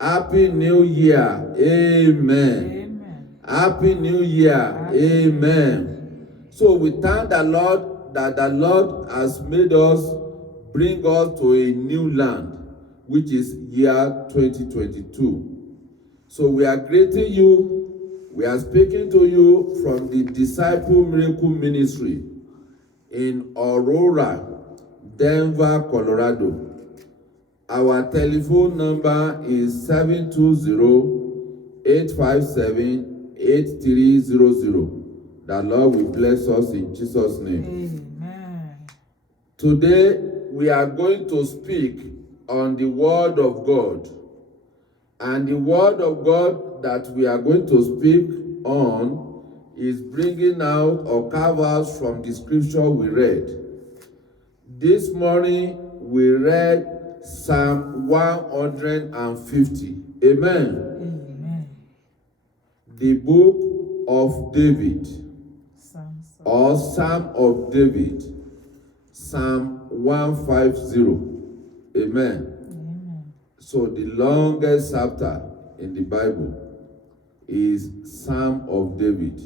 Happy New Year. Amen. Happy New Year. Amen. So we thank the Lord that the Lord has made us, bring us to a new land, which is year 2022. So we are greeting you. We are speaking to you from the Disciple Miracle Ministry in Aurora, Denver, Colorado. Our telephone number is 720-857-8300. The Lord will bless us in Jesus' name. Amen. Today, we are going to speak on the Word of God. And the Word of God that we are going to speak on is bringing out or carve out from the scripture we read. This morning, we read Psalm 150. Amen. Amen. The book of David, or Psalm of David, Psalm 150. Amen. Amen. So the longest chapter in the Bible is Psalm of David,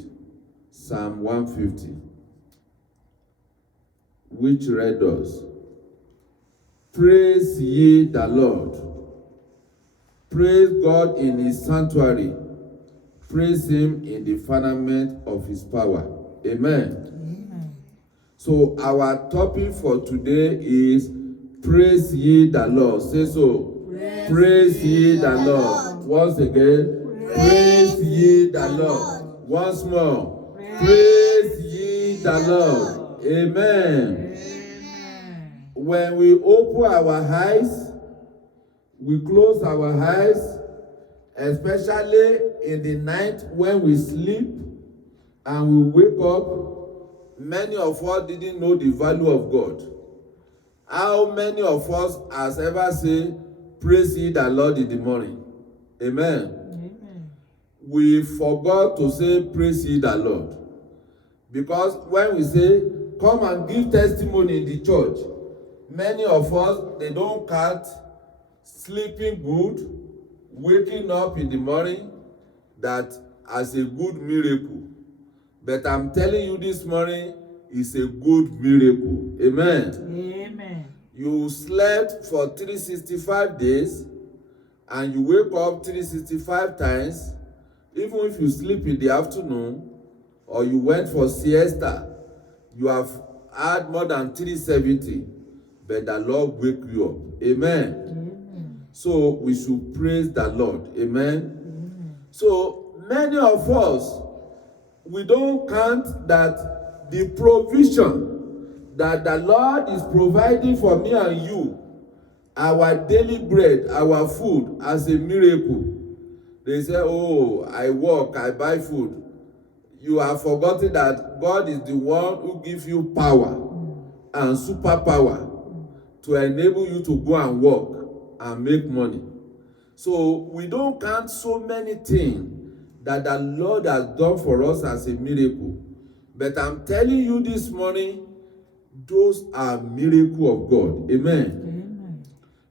Psalm 150, which read us, praise ye the Lord. Praise God in his sanctuary. Praise him in the firmament of his power. Amen. Amen. So our topic for today is praise ye the Lord. Say so. Praise ye the Lord. Once again. Praise ye the Lord. Once more. Praise ye the Lord. Amen. When we open our eyes, we close our eyes, especially in the night when we sleep and we wake up. Many of us didn't know the value of God. How many of us has ever said, praise ye the Lord in the morning? Amen. Amen. We forgot to say, praise ye the Lord. Because when we say, come and give testimony in the church, many of us, they don't count sleeping good, waking up in the morning, that as a good miracle. But I'm telling you this morning, it's a good miracle. Amen. Amen. You slept for 365 days, and you wake up 365 times, even if you sleep in the afternoon, or you went for siesta, you have had more than 370. But the Lord wake you up. Amen. Amen. So we should praise the Lord. Amen. Amen. So many of us, we don't count that the provision that the Lord is providing for me and you, our daily bread, our food, as a miracle. They say, oh, I work, I buy food. You have forgotten that God is the one who gives you power and superpower to enable you to go and work and make money. So we don't count so many things that the Lord has done for us as a miracle. But I'm telling you this morning, those are miracles of God. Amen. Amen.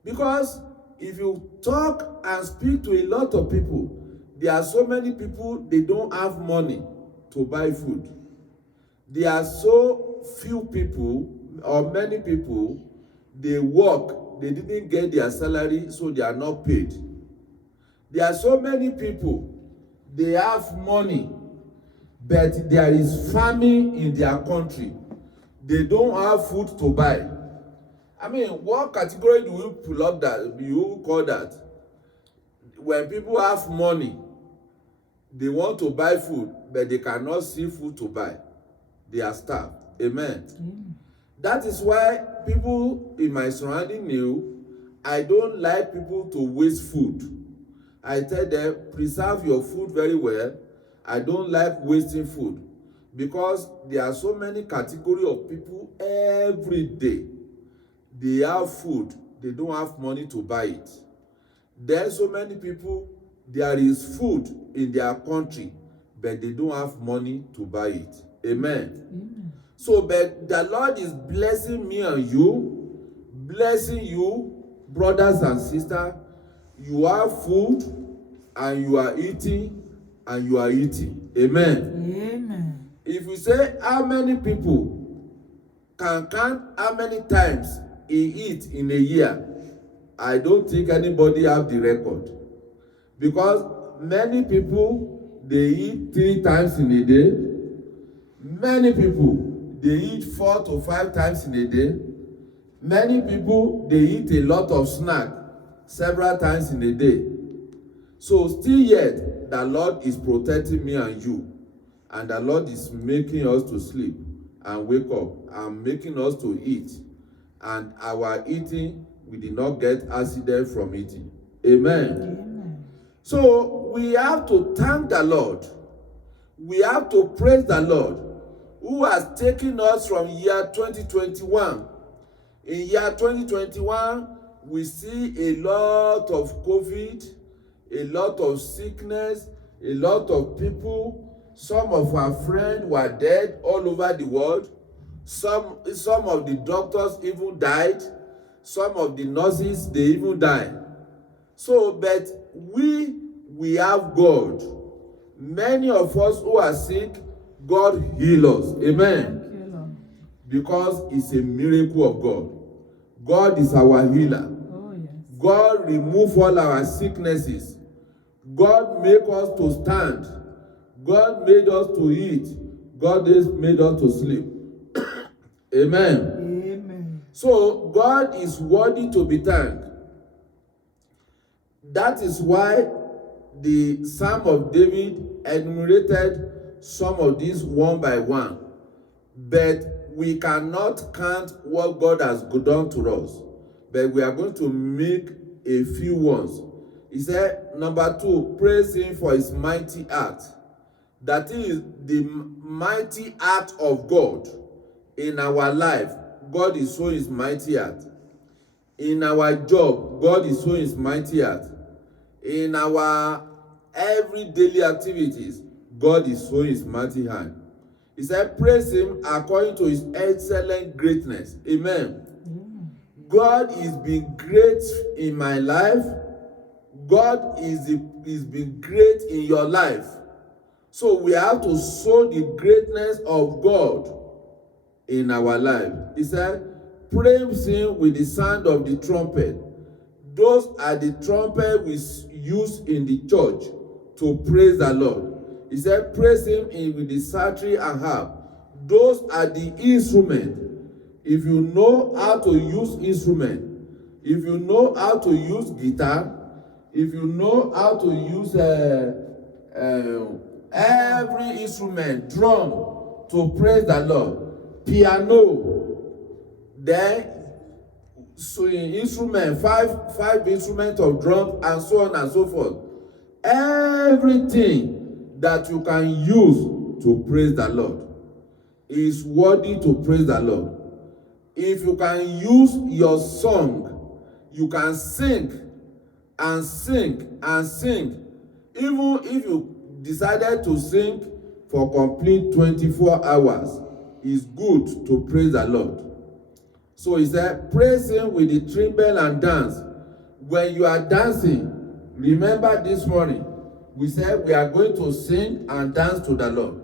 Because if you talk and speak to a lot of people, there are so many people, they don't have money to buy food. There are so few people, or many people, they work, they didn't get their salary, so they are not paid. There are so many people, they have money, but there is famine in their country. They don't have food to buy. I mean, what category do you pull up that you call that? When people have money, they want to buy food, but they cannot see food to buy. They are starved. Amen. That is why people in my surrounding knew I don't like people to waste food. I tell them, preserve your food very well. I don't like wasting food, because there are so many categories of people every day. They have food, they don't have money to buy it. There are so many people, there is food in their country, but they don't have money to buy it. Amen. So, but the Lord is blessing me and you, blessing you, brothers and sisters, You have food and you are eating and you are eating. Amen. Amen. If you say how many people can count how many times he eat in a year, I don't think anybody have the record. Because many people, they eat 3 times in a day. Many people, they eat 4 to 5 times in a day. Many people, they eat a lot of snack several times in a day. So still yet, the Lord is protecting me and you. And the Lord is making us to sleep and wake up and making us to eat. And our eating, we did not get accident from eating. Amen. Amen. So we have to thank the Lord. We have to praise the Lord who has taken us from year 2021. In year 2021, we see a lot of COVID, a lot of sickness, a lot of people. Some of our friends were dead all over the world. Some of the doctors even died. Some of the nurses, they even died. So, but we have God. Many of us who are sick, God heal us. Amen. Thank you, Lord. Because it's a miracle of God. God is our healer. Oh, yes. God remove all our sicknesses. God make us to stand. God made us to eat. God has made us to sleep. Amen. Amen. So God is worthy to be thanked. That is why the Psalm of David enumerated some of these one by one. But we cannot count what God has done to us. But we are going to make a few ones. He said, number 2, praise him for his mighty act. That is the mighty act of God in our life. God is showing his mighty act. In our job, God is showing his mighty act. In our every daily activities, God is showing his mighty hand. He said, praise him according to his excellent greatness. Amen. God is being great in my life. God is being great in your life. So we have to show the greatness of God in our life. He said, praise him with the sound of the trumpet. Those are the trumpet we use in the church to praise the Lord. He said, praise him with the psaltery and harp. Those are the instruments. If you know how to use instrument, if you know how to use guitar, if you know how to use every instrument, drum, to praise the Lord, piano, then so instrument, five instruments of drum, and so on and so forth. Everything that you can use to praise the Lord is worthy to praise the Lord. If you can use your song, you can sing and sing and sing. Even if you decided to sing for complete 24 hours, it's good to praise the Lord. So he said, praise him with the timbrel and dance. When you are dancing, remember this morning, we said we are going to sing and dance to the Lord.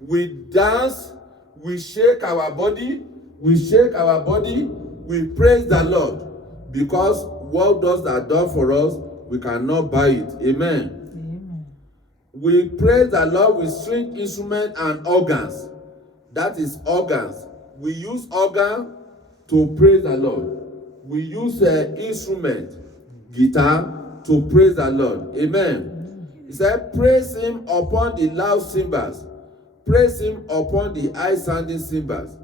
We dance, we shake our body, we praise the Lord. Because what does that done for us, we cannot buy it. Amen. Amen. We praise the Lord with string instruments and organs. That is organs. We use organ to praise the Lord. We use instrument, guitar, to praise the Lord. Amen. He said, praise him upon the loud cymbals. Praise him upon the high-sounding cymbals.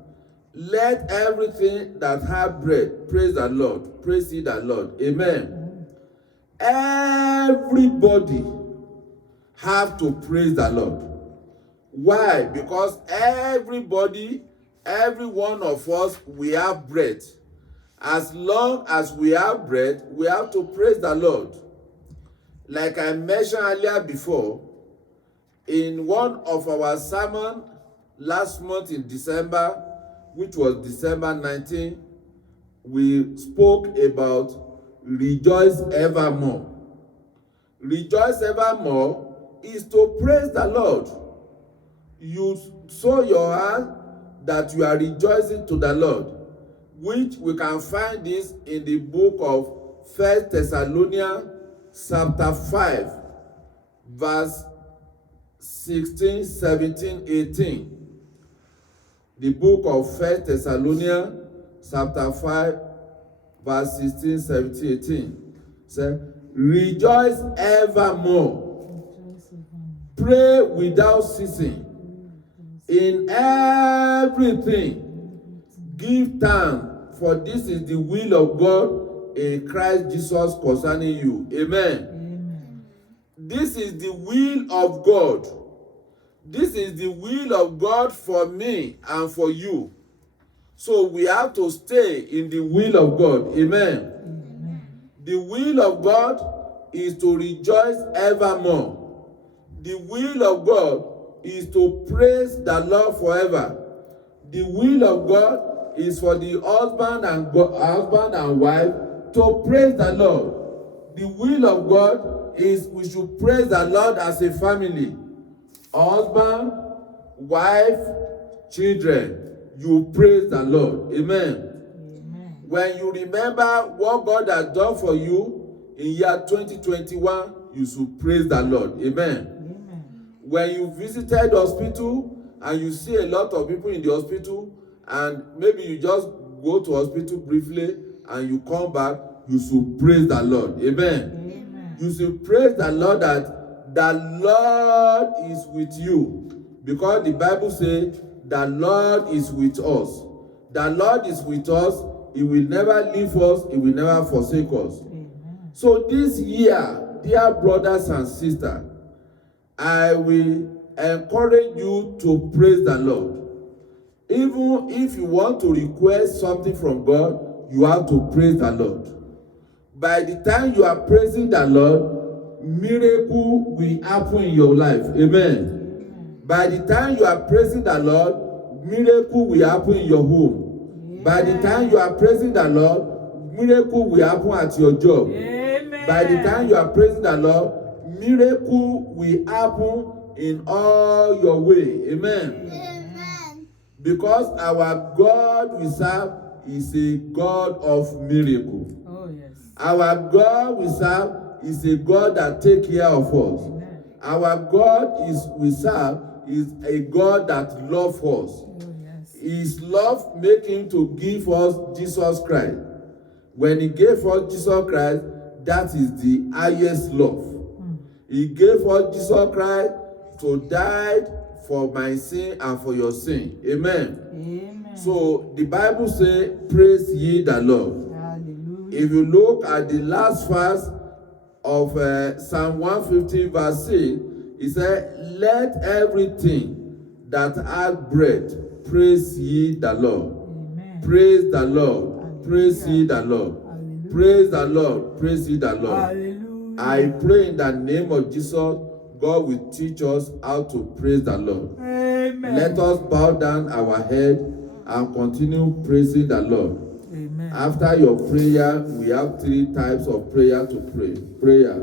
Let everything that have breath praise the Lord. Praise ye the Lord. Amen. Everybody have to praise the Lord. Why? Because everybody, every one of us, we have breath. As long as we have breath, we have to praise the Lord. Like I mentioned earlier before, in one of our sermons last month in December, which was December 19, we spoke about rejoice evermore. rejoice evermore is to praise the Lord. You show your heart that you are rejoicing to the Lord, which we can find this in the book of 1 Thessalonians chapter 5, verse 16, 17, 18. The book of 1 Thessalonians chapter 5, verse 16, 17, 18. Say, rejoice evermore. Pray without ceasing. In everything, give thanks, for this is the will of God in Christ Jesus concerning you. Amen. Amen. This is the will of God. This is the will of God for me and for you. So we have to stay in the will of God. Amen. Amen. The will of God is to rejoice evermore. The will of God is to praise the Lord forever. The will of God is for the husband and wife to praise the Lord. The will of God is we should praise the Lord as a family. Husband, wife, children, you praise the Lord. Amen. Amen. When you remember what God has done for you in year 2021, you should praise the Lord. Amen. When you visited the hospital and you see a lot of people in the hospital, and maybe you just go to hospital briefly and you come back, you should praise the Lord. Amen. Amen. You should praise the Lord that the Lord is with you, because the Bible says the Lord is with us. The Lord is with us. He will never leave us. He will never forsake us. Amen. So this year, dear brothers and sisters, I will encourage you to praise the Lord. Even if you want to request something from God, you have to praise the Lord. By the time you are praising the Lord, miracle will happen in your life. Amen. By the time you are praising the Lord, miracle will happen in your home. By the time you are praising the Lord, miracle will happen at your job. Amen. By the time you are praising the Lord, miracle will happen in all your way. Amen. Amen. Because our God we serve is a God of miracle. Oh, yes. Our God we serve is a God that takes care of us. Amen. Our God we serve is a God that loves us. Oh, yes. His love make him to give us Jesus Christ. When he gave us Jesus Christ, that is the highest love. He gave us Jesus Christ to die for my sin and for your sin. Amen. Amen. So the Bible says, praise ye the Lord. Hallelujah. If you look at the last verse of Psalm 150 verse 6, it said, let everything that hath breath praise ye the Lord. Amen. Praise the Lord. Hallelujah. Praise ye the Lord. Hallelujah. Praise the Lord. Praise ye the Lord. Hallelujah. I pray in the name of Jesus, God will teach us how to praise the Lord. Amen. Let us bow down our head and continue praising the Lord. Amen. After your prayer, we have 3 types of prayer to pray. Prayer.